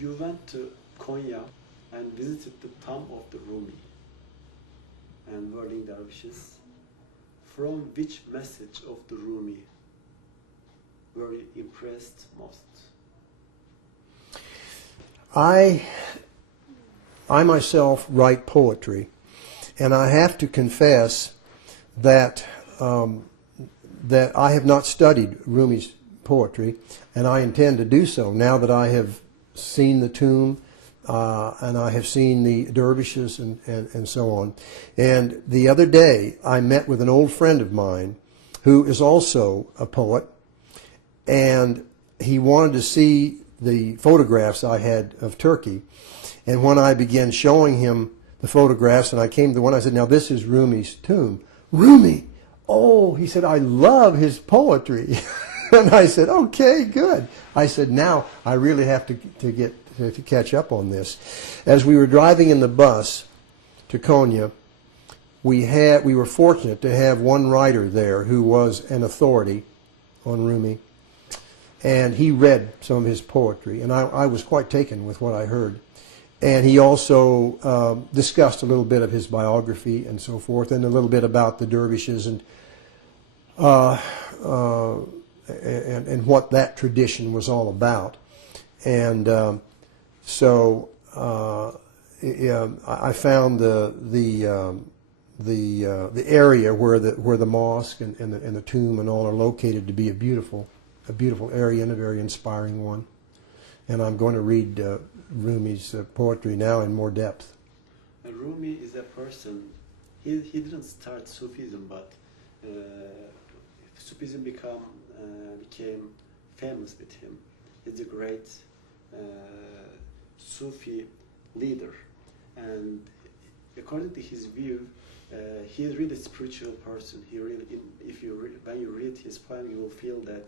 You went to Konya and visited the tomb of the Rumi and whirling dervishes. From which message of the Rumi were you impressed most? I myself write poetry, and I have to confess that that I have not studied Rumi's poetry, and I intend to do so now that I have seen the tomb and I have seen the dervishes and so on. And the other day I met with an old friend of mine who is also a poet, and he wanted to see the photographs I had of Turkey. And when I began showing him the photographs, and I came to one, I said, now this is Rumi's tomb. Rumi! Oh, he said, I love his poetry. And I said, okay, good. I said, now I really have to catch up on this. As we were driving in the bus to Konya, we were fortunate to have one writer there who was an authority on Rumi, and he read some of his poetry, and I was quite taken with what I heard. And he also discussed a little bit of his biography and so forth, and a little bit about the dervishes and what that tradition was all about. And so I found the area where the mosque and the tomb and all are located to be a beautiful area and a very inspiring one. And I'm going to read Rumi's poetry now in more depth. Rumi is a person. He didn't start Sufism, but Sufism became famous with him. He's a great Sufi leader, and according to his view, he is really a spiritual person. He really, when you read his poem, you will feel that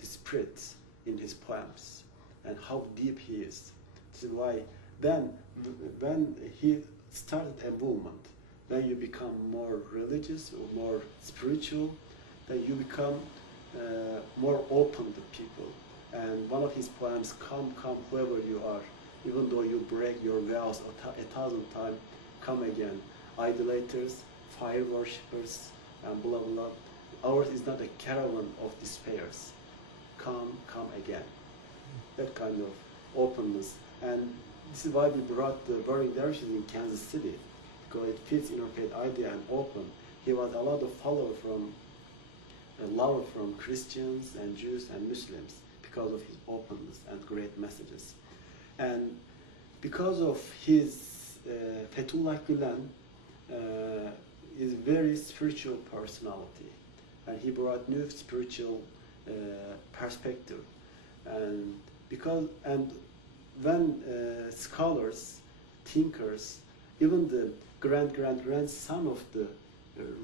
the spirit in his poems and how deep he is. This is why then when he started a movement, when you become more religious or more spiritual, then you become more open to people. And one of his poems, come whoever you are, even though you break your vows 1,000 times, come again. Idolaters, fire worshippers, and blah blah. Ours is not a caravan of despairs. Come again. That kind of openness. And this is why we brought the burning dervishes in Kansas City, because it fits interfaith idea and open. He was a lot of follower from love from Christians and Jews and Muslims because of his openness and great messages. And because of his Fethullah Gulen is very spiritual personality, and he brought new spiritual perspective. And when scholars, thinkers, even the grandson of the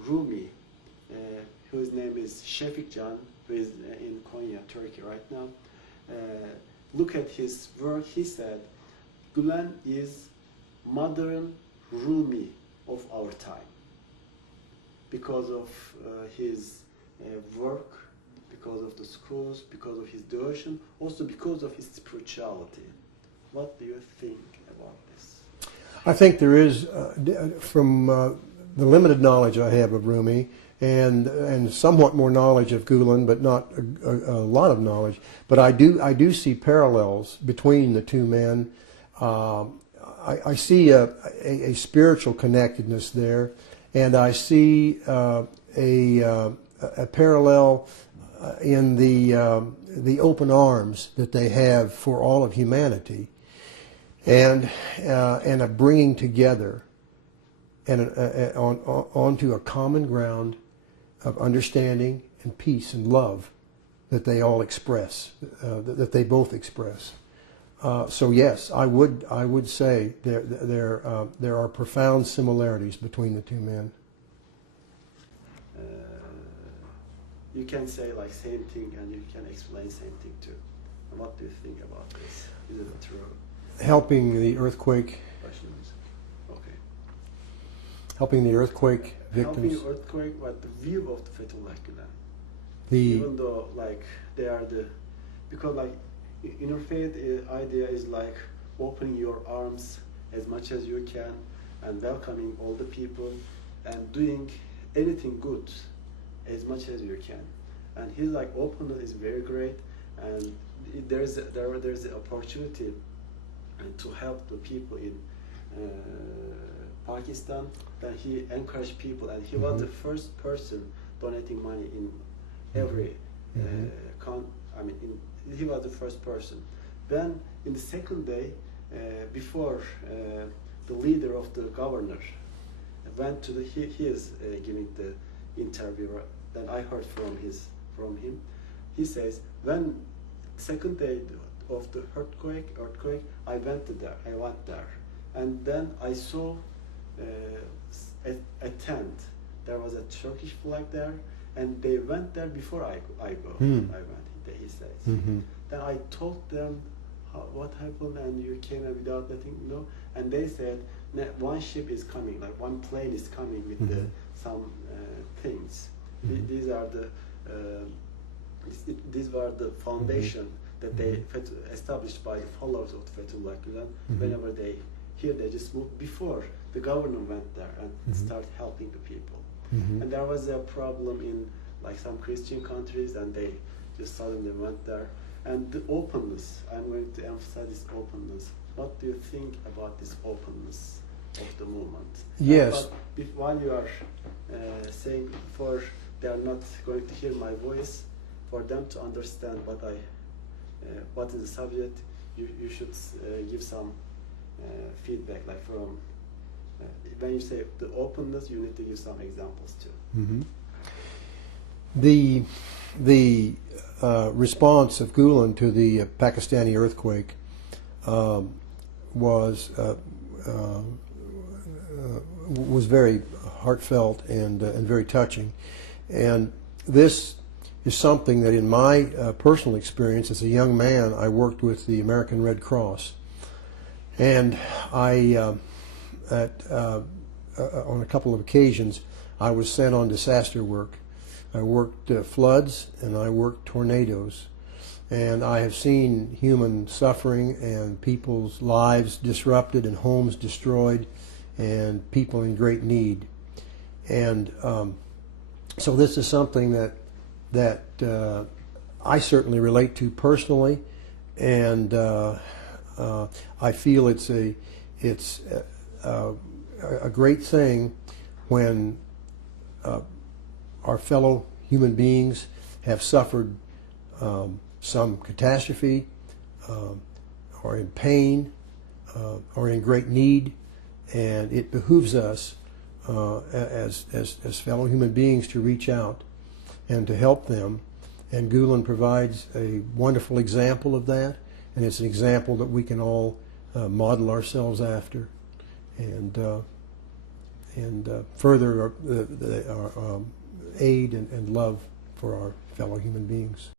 Rumi, whose name is Şefik Can, who is in Konya, Turkey right now, look at his work. He said, Gulen is modern Rumi of our time because of his work, because of the schools, because of his devotion, also because of his spirituality. What do you think about this? I think there is, from the limited knowledge I have of Rumi, and somewhat more knowledge of Gulen, but not a lot of knowledge. But I do see parallels between the two men. I see a spiritual connectedness there, and I see a parallel in the open arms that they have for all of humanity, and a bringing together and onto a common ground of understanding and peace and love that they all express, that they both express. So yes, I would say there are profound similarities between the two men. You can say like same thing, and you can explain same thing too. And what do you think about this? Is it true? Helping the earthquake. Okay. Helping the earthquake victims. Helping earthquake, but the view of the Fethullah Gulen. The Even though like they are because like interfaith idea is like opening your arms as much as you can and welcoming all the people and doing anything good as much as you can. And his like openness is very great, and there's an opportunity to help the people in Pakistan. Then he encouraged people, and he was the first person donating money in every he was the first person. Then in the second day, before the leader of the governor went to he is giving the interview. Then I heard from him. He says, when second day of the earthquake, I went there, and then I saw a tent. There was a Turkish flag there, and they went there before I go. I went. He says. Then I told them what happened, and you came without letting me know. And they said, one ship is coming, like one plane is coming with some things. These are the these were the foundation that they established by the followers of Fethullah Gulen. Whenever they just moved before the government went there and started helping the people. And there was a problem in like some Christian countries, and they just suddenly went there. And the openness, I'm going to emphasize this openness. What do you think about this openness of the movement? Yes. But while you are saying, for they are not going to hear my voice, for them to understand what is the subject, you should give some feedback. Like from when you say the openness, you need to give some examples too. The response of Gulen to the Pakistani earthquake was very heartfelt and very touching, and this is something that in my personal experience as a young man, I worked with the American Red Cross, and I on a couple of occasions I was sent on disaster work. I worked floods and I worked tornadoes, and I have seen human suffering and people's lives disrupted and homes destroyed and people in great need. And so this is something that I certainly relate to personally, and I feel it's a great thing when our fellow human beings have suffered some catastrophe, or in pain, or in great need, and it behooves us as fellow human beings to reach out and to help them. And Gulen provides a wonderful example of that, and it's an example that we can all model ourselves after, and further our aid and love for our fellow human beings.